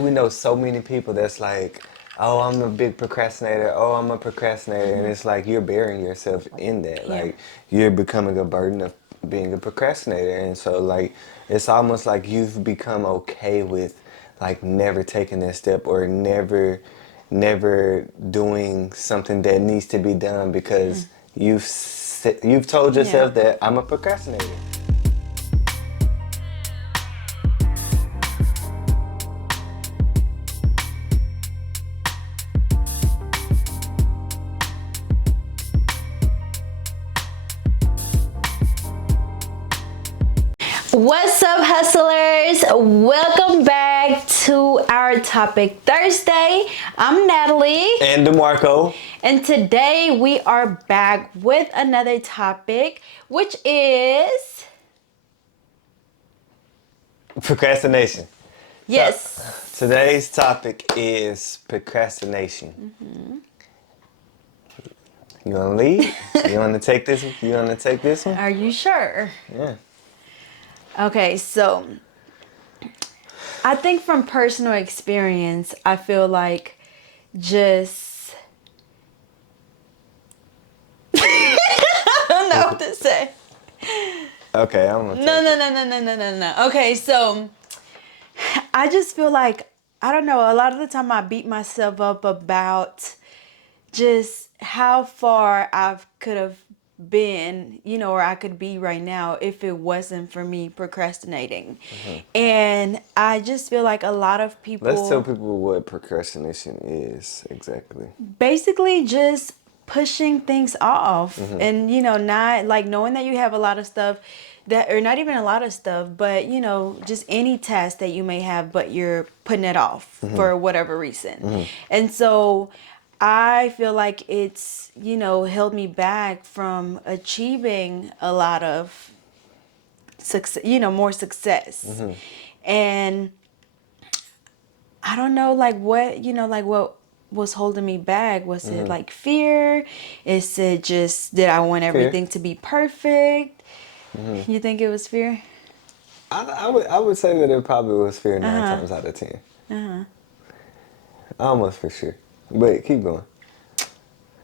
We know so many people that's like, oh, I'm a big procrastinator. Oh, I'm a procrastinator. And it's like you're burying yourself in that. Yeah. Like you're becoming a burden of being a procrastinator. And so like it's almost like you've become okay with like never taking that step or never doing something that needs to be done because you've told Yeah. yourself that I'm a procrastinator. What's up, hustlers? Welcome back to our topic Thursday. I'm Natalie. And DeMarco. And today we are back with another topic, which is Procrastination. yes. Today's topic is procrastination. You wanna lead? You wanna take this? You wanna take this one? Are you sure? Yeah. Okay, so I think from personal experience, I feel like just I don't know what to say. Okay, I'm gonna. No. Okay, so I just feel like I don't know. A lot of the time, I beat myself up about just how far I could have been, or I could be right now if it wasn't for me procrastinating. And I just feel like a lot of Let's tell people people what procrastination is exactly. basically just pushing things off and not like knowing that you have a lot of stuff that, or not even a lot of stuff, but just any task that you may have, but you're putting it off for whatever reason. And so I feel like it's held me back from achieving a lot of success, more success. And I don't know, like what was holding me back. Was it like fear? Is it just did I want Fear. everything to be perfect? You think it was fear? I would say that it probably was fear 9 times out of 10. Almost for sure. But keep going.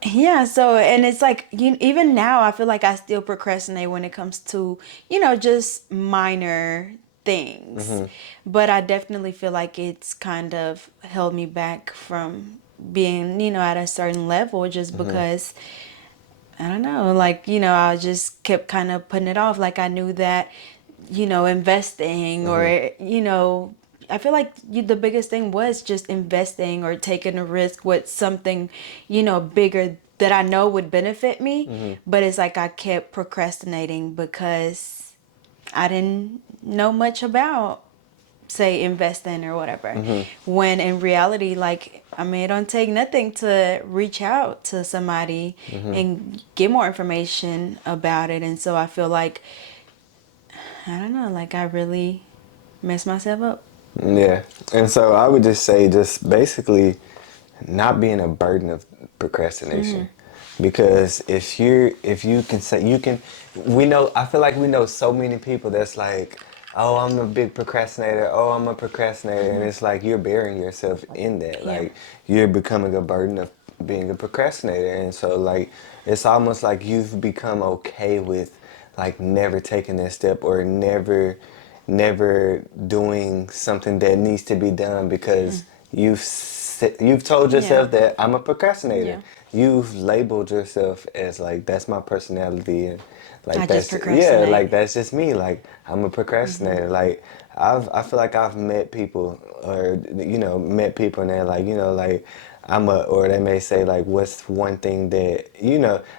Yeah, so and it's like even now I feel like I still procrastinate when it comes to, just minor things. But I definitely feel like it's kind of held me back from being, at a certain level just because I don't know, like, I just kept kind of putting it off. Like I knew that, investing or, I feel like the biggest thing was just investing or taking a risk with something, bigger that I know would benefit me. But it's like I kept procrastinating because I didn't know much about, say, investing or whatever. When in reality, like, I mean, it don't take nothing to reach out to somebody and get more information about it. And so I feel like, I don't know, like I really messed myself up. Yeah. And so I would just say just basically not being a burden of procrastination. Because if you can say we know, I feel like we know so many people that's like, oh, I'm a big procrastinator. Oh, I'm a procrastinator. And it's like you're burying yourself in that. Yeah. Like you're becoming a burden of being a procrastinator. And so like it's almost like you've become okay with like never taking that step or never doing something that needs to be done because you've told yourself Yeah. that I'm a procrastinator. Yeah. You've labeled yourself as like that's my personality and like I just that's yeah, procrastinate. like that's just me. Like I'm a procrastinator. Like I feel like I've met people or met people and they're like like or they may say like what's one thing that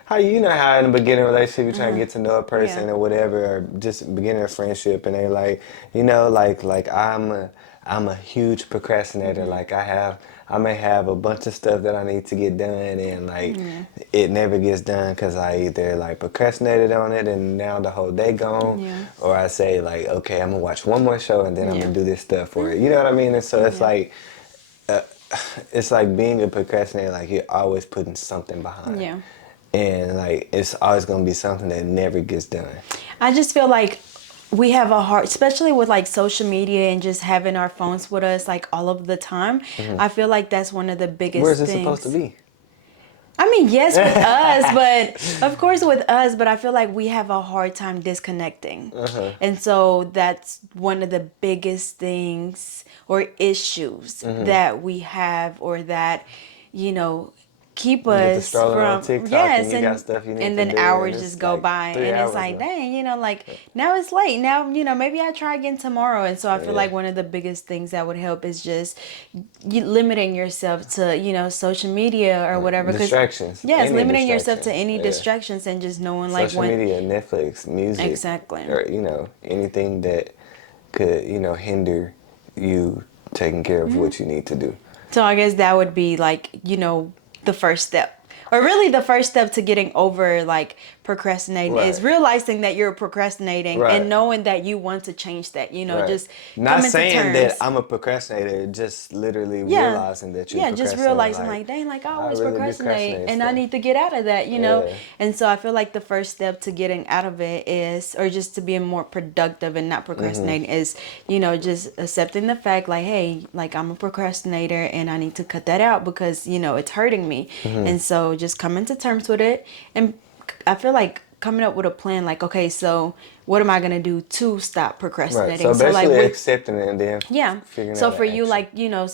how how in the beginning of a relationship you try to get to know a person Yeah. or whatever or just beginning a friendship and they like like I'm a huge procrastinator. Like I may have a bunch of stuff that I need to get done and like it never gets done because I either like procrastinated on it and now the whole day gone Yeah. or I say like okay I'm gonna watch one more show and then I'm Yeah. gonna do this stuff for it. You know what I mean? And so it's like being a procrastinator, like you're always putting something behind. Yeah. And like it's always gonna be something that never gets done. I just feel like we have a hard, especially with like social media and just having our phones with us like all of the time. I feel like that's one of the Where is biggest it supposed to things. be? I mean, yes, with us, but of course with us, but I feel like we have a hard time disconnecting. And so that's one of the biggest things or issues that we have, or that, you know, keep You get to us strolling on from, TikTok and yes, you got stuff you need and to then do, and hours just it's go like by, three and it's hours like, left. dang, you know, like now it's late. Now, you know, maybe I try again tomorrow. And so I feel Yeah. like one of the biggest things that would help is just limiting yourself to, you know, social media or whatever. Because Distractions. yes, Any limiting yourself distraction. to any Yeah. distractions and just knowing like Social when. media, Netflix, music, Exactly. or anything that could hinder you taking care of what you need to do. So I guess that would be like, you know, the first step. Or really the first step to getting over like procrastinating is Right. realizing that you're procrastinating Right. and knowing that you want to change that, you know, Right. just Not coming to saying that terms. I'm a procrastinator, just literally Yeah. realizing that you're Yeah, just procrastinating. realizing Like, like, dang, like I I always really be procrastinate procrastinating and I stuff. need to get out of that, you know? Yeah. And so I feel like the first step to getting out of it is, or just to being more productive and not procrastinating is, you know, just accepting the fact like, hey, like I'm a procrastinator and I need to cut that out because, you know, it's hurting me. And so just coming to terms with it. And I feel like coming up with a plan like, okay, so what am I going to do to stop Right. procrastinating? So So like basically with, accepting it and then yeah. figuring So out for an you, action. like, you know,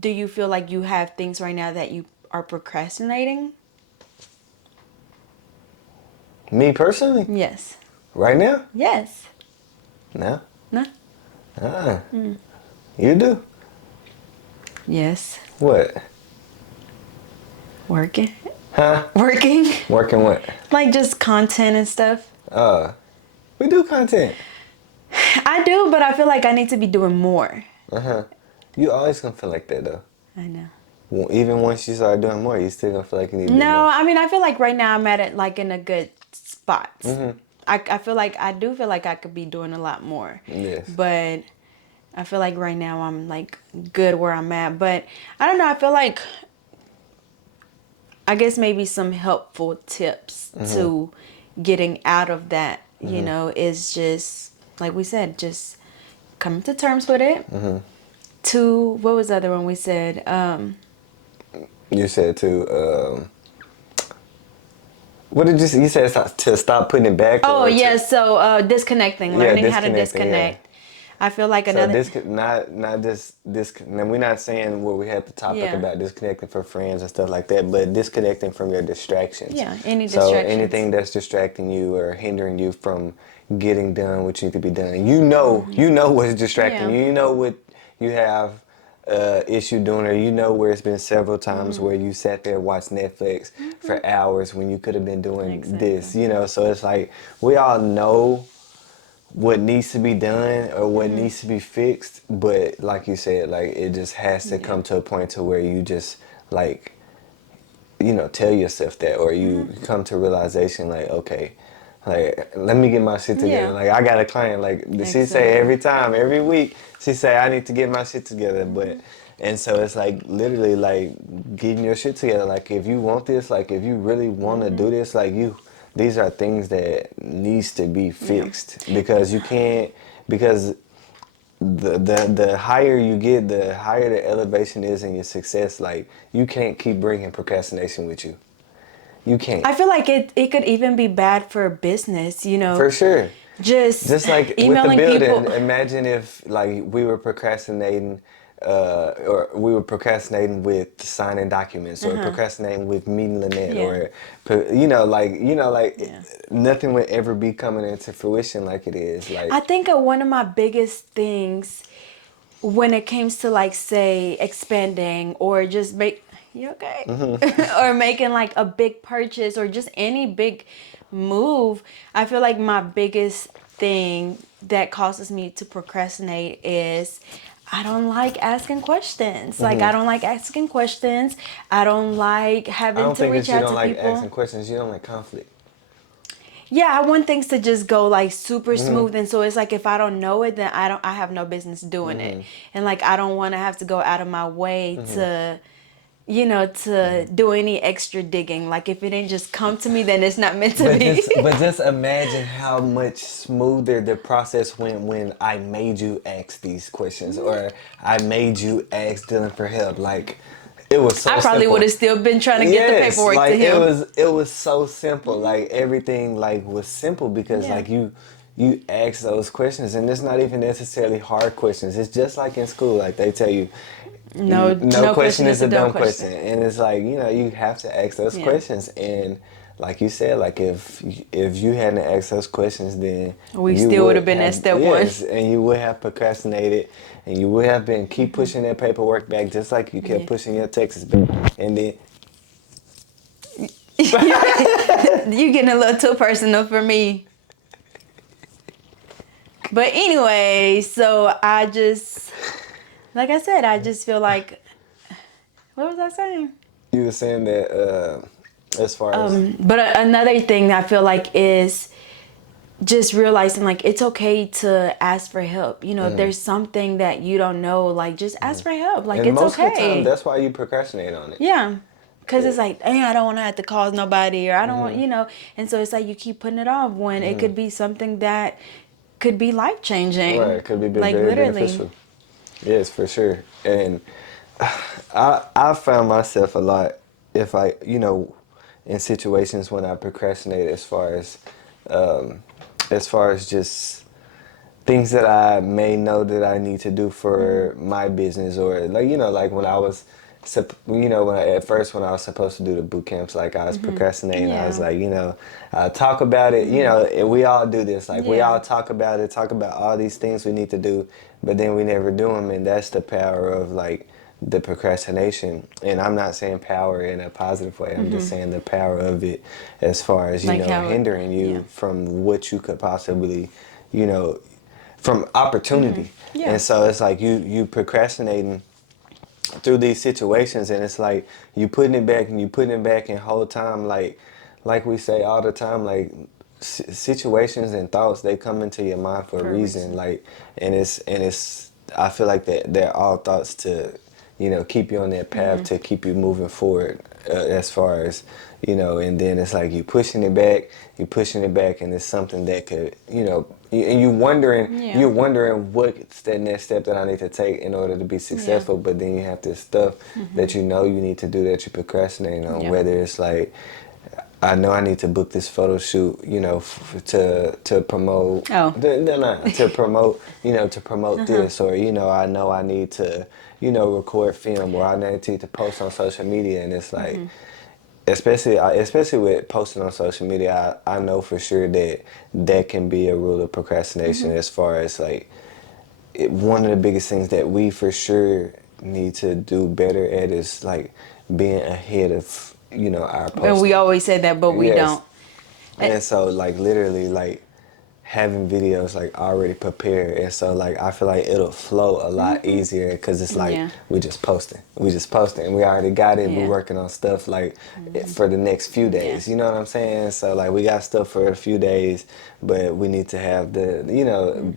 do you feel like you have things right now that you are procrastinating? Me personally, Yes. right now, Yes. no. No? You do. Yes. What? Working. Huh? Working. Working what? Like just content and stuff. We do content. I do, but I feel like I need to be doing more. You always gonna feel like that though. I know. Well, even once you start doing more, you still gonna feel like you need to do No, more. I mean, I feel like right now I'm at it like in a good spot. I feel like I do feel like I could be doing a lot more. Yes. But I feel like right now I'm like good where I'm at. But I don't know. I feel like I guess maybe some helpful tips to getting out of that, you know, is just like we said, just coming to terms with it. To what was the other one we said? You said what did you say? You said to stop putting it back? Oh or to- yeah, so disconnecting, learning how to disconnecting, yeah. disconnect. I feel like So another. not just this. Now we're not saying what we had the topic Yeah. about disconnecting from friends and stuff like that, but disconnecting from your distractions. Yeah, any So distractions. anything that's distracting you or hindering you from getting done what you need to be done. You know what's distracting Yeah. you. You know what you have issue doing, or you know where it's been several times where you sat there and watched Netflix for hours when you could have been doing this. You know, so it's like we all know what needs to be done or what needs to be fixed, but like you said, like it just has to come to a point to where you just like tell yourself that, or you come to realization like, okay, like let me get my shit together. Yeah. Like I got a client, like she say every time, every week, she say I need to get my shit together, but and so it's like literally like getting your shit together. Like if you want this, like if you really want to do this, like these are things that needs to be fixed because you can't, because the higher you get, the higher the elevation is in your success. Like you can't keep bringing procrastination with you. You can't. I feel like it could even be bad for business, you know. For sure. Just Like with the emailing building, people. imagine if like we were procrastinating, or we were procrastinating with signing documents, or procrastinating with meeting Lynette, Yeah. or nothing would ever be coming into fruition like it is. Like I think one of my biggest things when it comes to like say expanding or just you okay? Or making like a big purchase or just any big move, I feel like my biggest thing that causes me to procrastinate is I don't like asking questions. Like I don't like asking questions. I don't like I having don't to think that reach you out don't to like people. asking questions. You don't like conflict. Yeah, I want things to just go like super smooth, and so it's like if I don't know it, then I have no business doing it, and like I don't want to have to go out of my way to, to do any extra digging. Like if it didn't just come to me, then it's not meant to But be. just imagine how much smoother the process went when I made you ask these questions, or I made you ask Dylan for help. Like, it was so I probably simple. would have still been trying to get the Yes, paperwork to like him. it was so simple. Like everything like was simple because Yeah. like you ask those questions, and it's not even necessarily hard questions. It's just like in school, like they tell you no No question question is is a a dumb dumb question. question. And it's like, you have to ask those Yeah. questions. And like you said, like if you hadn't asked those questions, then We you still would would have been at have, step one. yes, and you would have procrastinated, and you would have been keep pushing that paperwork back, just like you kept Yeah. pushing your Texas back. And then You getting a little too personal for me. But anyway, so like I said, I just feel like, what was I saying? you were saying that as far as But another thing I feel like is just realizing like it's okay to ask for help. If there's something that you don't know, like just ask for help. Like and it's most of the time, okay. that's why you procrastinate on it. Yeah. Cause Yeah. it's like, dang, I don't want to have to call nobody, or I don't want, and so it's like you keep putting it off when it could be something that could be life Right, changing, it could be like very literally. beneficial. Yes, for sure. And I found myself a lot if I, in situations when I procrastinate as far as just things that I may know that I need to do for my business, or like, like when I was at first when I was supposed to do the boot camps, like I was procrastinating. I was Yeah. like, talk about it, and we all do this. Like we Yeah. all talk about it, talk about all these things we need to do, but then we never do them. And that's the power of like the procrastination. And I'm not saying power in a positive way. I'm just saying the power of it as far as, Like how, hindering yeah. you from what you could possibly, you know, from opportunity. Yeah. And so it's like you procrastinating through these situations, and it's like you putting it back and you putting it back, and whole time like we say all the time, like situations and thoughts, they come into your mind for a For a reason. reason. Like, and it's I feel like that they're all thoughts to keep you on that path, to keep you moving forward, as far as and then it's like you pushing it back, and it's something that could and Yeah. you're wondering what's that next step that I need to take in order to be Yeah. successful. But then you have this stuff that you need to do, that you're procrastinating on. Yeah. Whether it's like, I know I need to book this photo shoot, to promote. Oh. No, to promote, to promote this, or I know I need to, record film, or I need to post on social media, and it's like, especially with posting on social media, I know for sure that can be a rule of procrastination, as far as like one of the biggest things that we for sure need to do better at is like being ahead of our posting. And we always say that, but we Yes. don't. And so like literally like having videos like already prepared, and so like I feel like it'll flow a lot easier, because it's like Yeah. we just posting, and we already got it. We're Yeah. working on stuff like for the next few days, you know what I'm saying? So like we got stuff for a few days, but we need to have the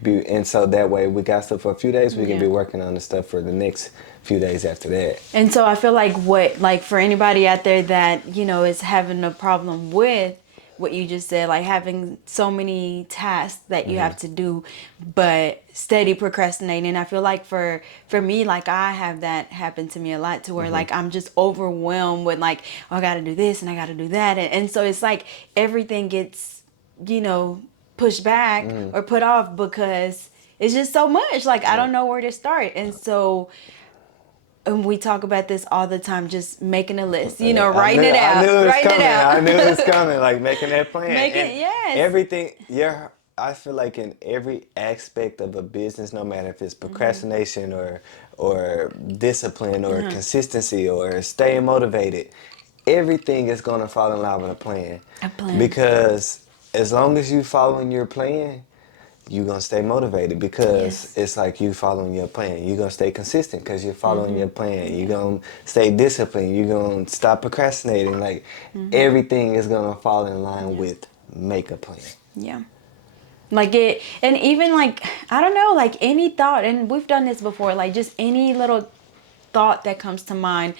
be, and so that way we got stuff for a few days, we can be Yeah. working on the stuff for the next few days after that. And so I feel like for anybody out there that, is having a problem with what you just said, like having so many tasks that you have to do, but steady procrastinating. I feel like for me, like I have that happen to me a lot, to where like I'm just overwhelmed with like, oh, I got to do this and I got to do that. And so it's like everything gets, pushed back or put off, because it's just so much. Like I don't know where to start. And so, and we talk about this all the time, just making a list, writing it I out, knew it was writing it coming. I out. knew it was coming. Like making that plan. Make And it, yes. everything. Yeah, I feel like in every aspect of a business, no matter if it's procrastination or discipline or consistency or staying motivated, everything is gonna fall in line with a plan. A plan. Because as long as you following your plan, you're gonna stay motivated, because Yes. it's like you following your plan. You're gonna stay consistent because you're following your plan. You're gonna stay disciplined. You're gonna stop procrastinating. Like everything is gonna fall in line with make a plan. Yeah. Like it, and even like, I don't know, like any thought, and we've done this before, like just any little thought that comes to mind,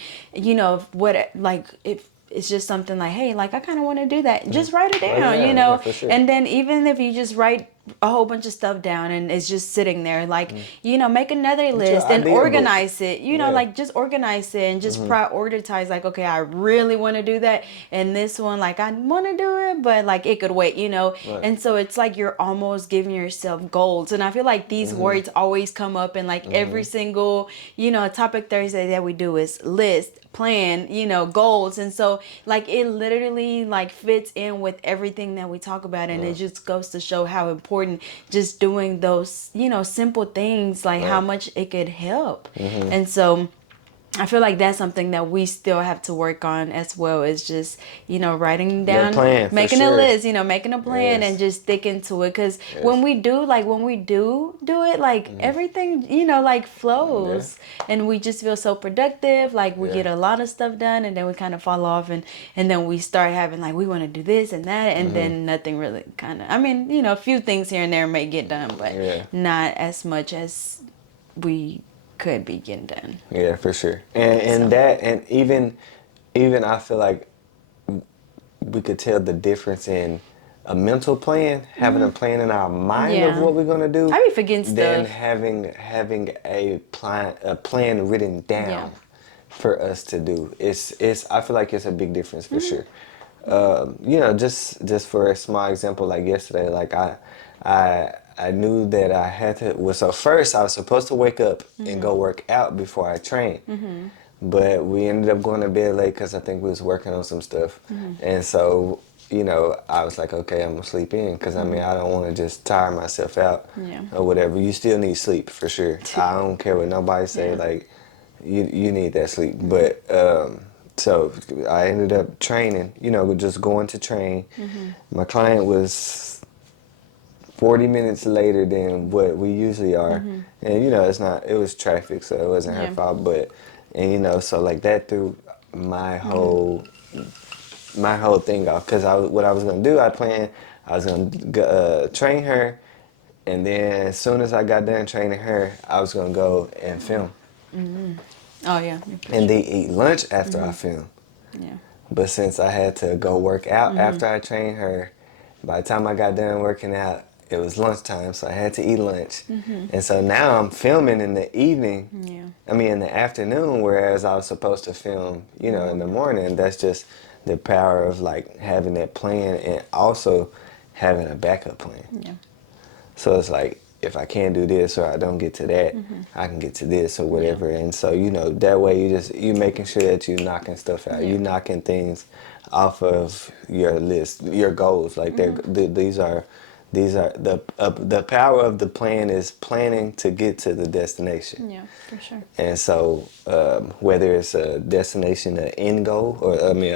what, like, if it's just something like, hey, like, I kind of want to do that, just write it down, Yeah, for sure. and then even if you just write a whole bunch of stuff down and it's just sitting there, like, make another Get your list and idea book. organize it, Yeah. like, just organize it and just prioritize, like, okay, I really want to do that, and this one, like, I want to do it, but like it could wait, Right. and so it's like you're almost giving yourself goals. And I feel like these words always come up in like every single, Topic Thursday that we do is list, plan, goals. And so like it literally like fits in with everything that we talk about, and it just goes to show how important just doing those, simple things, like how Right. much it could help. And so I feel like that's something that we still have to work on as well, is just, writing That down, plan, for making a sure. list, making a plan, Yes. and just sticking to it. Because Yes. when we do it, like everything, like flows, and we just feel so productive. Like we Yeah. get a lot of stuff done, and then we kind of fall off, and then we start having like, we want to do this and that, and then nothing really I mean, a few things here and there may get done, but Yeah. not as much as we could be getting done. Yeah, for sure. And So. that, and even I feel like we could tell the difference in a mental plan, having a plan in our mind of Yeah. what we're gonna do, I be forgetting than stuff. having a plan written down Yeah. for us to do. It's I feel like it's a big difference for sure. Just for a small example, like yesterday, like I knew that I had to. Well, so first I was supposed to wake up and go work out before I train, but we ended up going to bed late because I think we was working on some stuff, and so I was like, okay, I'm gonna sleep in because I mean I don't want to just tire myself out Yeah. or whatever. You still need sleep for sure. I don't care what nobody say. Yeah. Like you need that sleep, but. So I ended up training, just going to train. My client was 40 minutes later than what we usually are. And, it was traffic, so it wasn't her Yeah. fault. But, and, so like that threw my whole thing off. Because what I was going to do, I was going to train her. And then as soon as I got done training her, I was going to go and film. Oh yeah. And then eat lunch after I film. Yeah. But since I had to go work out after I trained her, by the time I got done working out, it was lunchtime, so I had to eat lunch. And so now I'm filming in the evening, Yeah. I mean in the afternoon, whereas I was supposed to film, in the morning. That's just the power of like having that plan and also having a backup plan. Yeah. So it's like, if I can't do this or I don't get to that, I can get to this or whatever. And so, that way you making sure that you knocking stuff out. Yeah. You knocking things off of your list, your goals. Like these are the power of the plan is planning to get to the destination. Yeah, for sure. And so whether it's a destination, an end goal, or I mean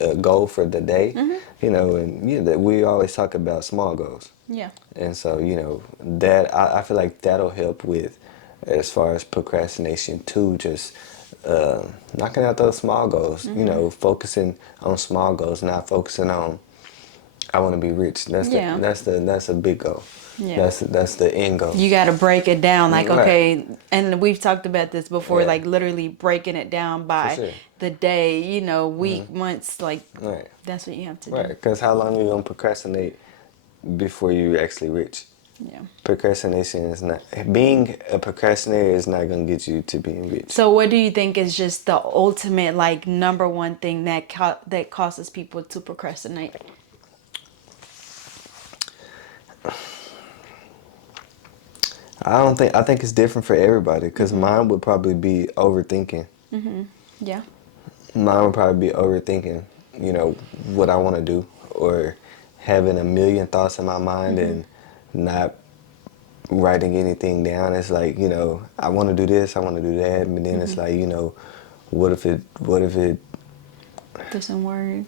a goal for the day, that we always talk about small goals. Yeah. And so, that I feel like that'll help with as far as procrastination too, just knocking out those small goals, focusing on small goals, not focusing on I want to be rich. That's a big goal. Yeah. That's the end goal. You got to break it down, like, Right. okay, and we've talked about this before, Yeah. like literally breaking it down by sure. the day, week, months, like Right. that's what you have to Right. Because how long are you gonna procrastinate before you actually rich? do. Yeah. Procrastination is not being a procrastinator is not gonna get you to being rich. So what do you think is just the ultimate, like, number one thing that that causes people to procrastinate? I think it's different for everybody because mine would probably be overthinking. Yeah. Mine would probably be overthinking, what I want to do, or having a million thoughts in my mind and not writing anything down. It's like, I want to do this, I want to do that, but then it's like, what if it Doesn't work.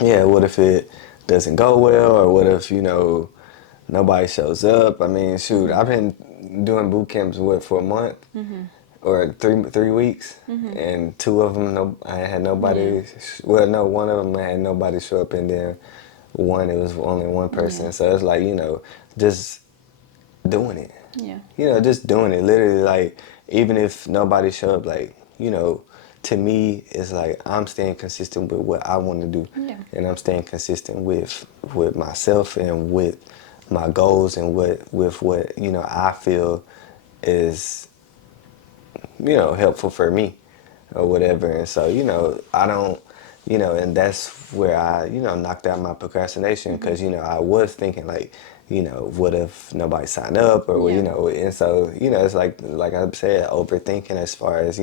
what if it doesn't go well, or what if, nobody shows up? I mean, shoot, I've been doing boot camps, for a month? Or three weeks, and two of them, I had nobody. Well, no, one of them I had nobody show up, and then one, it was only one person. So it's like, just doing it. Yeah. Just doing it. Literally, like, even if nobody showed up, like, to me, it's like I'm staying consistent with what I want to do, Yeah. and I'm staying consistent with myself and with my goals and with what I feel is helpful for me or whatever. And so I don't and that's where I knocked out my procrastination because I was thinking like what if nobody signed up or Yeah. and so it's like I said, overthinking as far as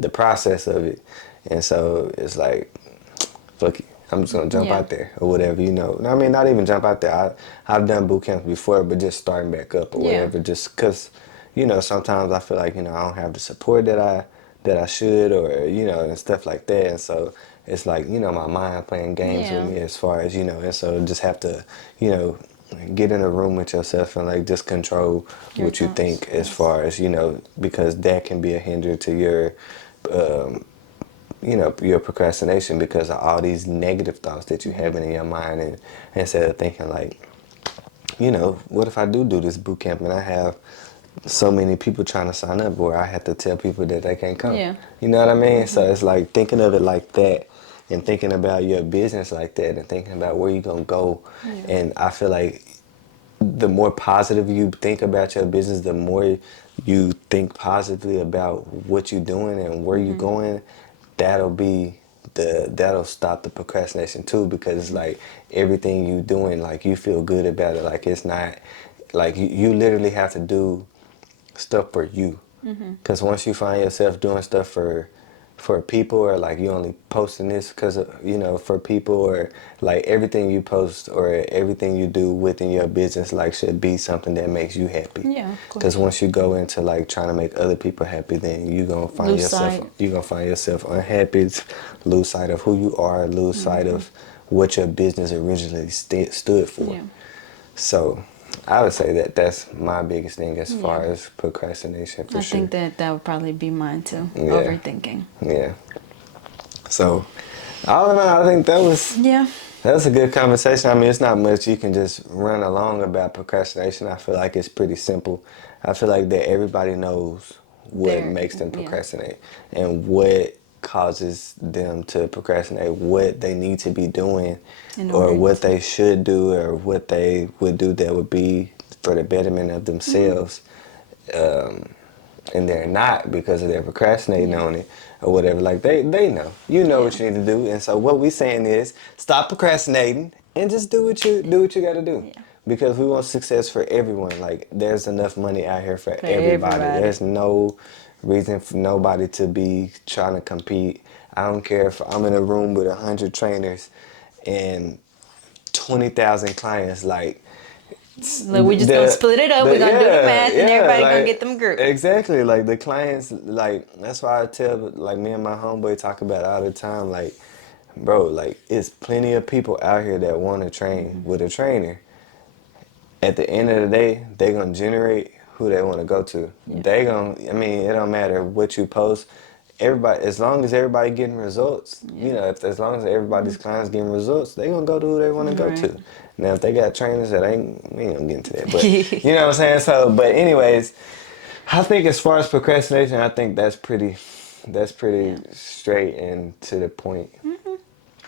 the process of it. And so it's like, fuck it, I'm just gonna jump Yeah. out there or whatever. I mean, not even jump out there. I've done boot camps before, but just starting back up or Yeah. whatever, just because sometimes I feel like I don't have the support that I should, or and stuff like that. And so it's like my mind playing games with Yeah. me as far as and so just have to get in a room with yourself and like just control Your what you thoughts. think as Yes. far as because that can be a hindrance to your um, your procrastination because of all these negative thoughts that you have in your mind. And instead of thinking like, what if I do this boot camp and I have so many people trying to sign up where I have to tell people that they can't come? Yeah. You know what I mean? So it's like thinking of it like that and thinking about your business like that and thinking about where you're going to go. Yeah. And I feel like the more positive you think about your business, the more you think positively about what you're doing and where you're going, that'll stop the procrastination too, because it's like everything you doing, like you feel good about it. Like it's not like you literally have to do stuff for you. Because once you find yourself doing stuff for people, or like you only posting this because for people, or like everything you post or everything you do within your business like should be something that makes you happy. Yeah, of course. Because once you go into like trying to make other people happy, then Lose sight. you're gonna find yourself unhappy, lose sight of who you are, lose sight of what your business originally stood for. Yeah. So I would say that that's my biggest thing as far Yeah. as procrastination, for I sure. think that would probably be mine too. Yeah. Overthinking. Yeah. So, all in all, I think Yeah. that was a good conversation. I mean, it's not much you can just run along about procrastination. I feel like it's pretty simple. I feel like that everybody knows what makes them Yeah. procrastinate and what causes them to procrastinate, what they need to be doing, In or order what they should do, or what they would do that would be for the betterment of themselves. And they're not because of their procrastinating on it or whatever. Like they know. You know what you need to do. And so what we saying is stop procrastinating and just do what you gotta do. Yeah. Because we want success for everyone. Like there's enough money out here for everybody. everybody. There's no reason for nobody to be trying to compete. I don't care if I'm in a room with 100 trainers and 20,000 clients. Like Like we just gonna split it up. We're gonna do the math, and everybody gonna get them groups. Exactly, like the clients, like that's why I tell, like me and my homeboy talk about it all the time. Like, bro, like it's plenty of people out here that want to train with a trainer. At the end of the day, they gonna generate who they want to go to. They gonna, I mean, it don't matter what you post. Everybody, as long as everybody getting results, as long as everybody's clients getting results, they gonna go to who they want to go to. Now, if they got trainers that we ain't gonna get into that, but you know what I'm saying. So, but anyways, I think as far as procrastination, I think that's pretty straight and to the point.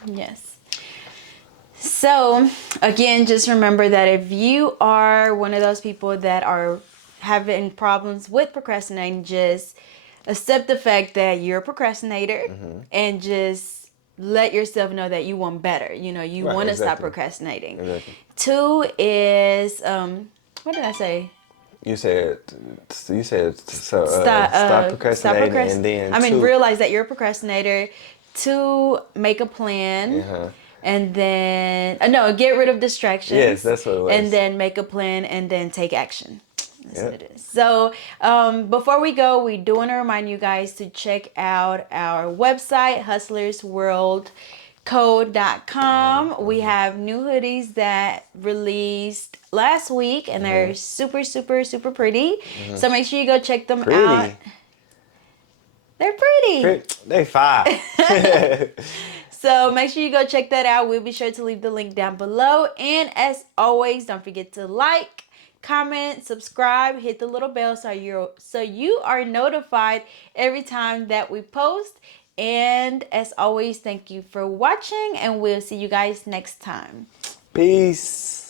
Yes. So, again, just remember that if you are one of those people that are having problems with procrastinating, just accept the fact that you're a procrastinator and just let yourself know that you want better. You Right, want to stop exactly. procrastinating. Exactly. 2 is, what did I say? You said so. Stop Stop procrastinating, and then realize that you're a procrastinator. 2, make a plan. And then, no, get rid of distractions. Yes, that's what it was. And then make a plan and then take action. That's what it is. So, before we go, we do want to remind you guys to check out our website, hustlersworldcode.com. We have new hoodies that released last week, and they're super, super, super pretty. So make sure you go check them out. They're pretty. They fine. So make sure you go check that out. We'll be sure to leave the link down below. And as always, don't forget to like, comment, subscribe, hit the little bell so you are notified every time that we post. And as always, thank you for watching, and we'll see you guys next time. Peace.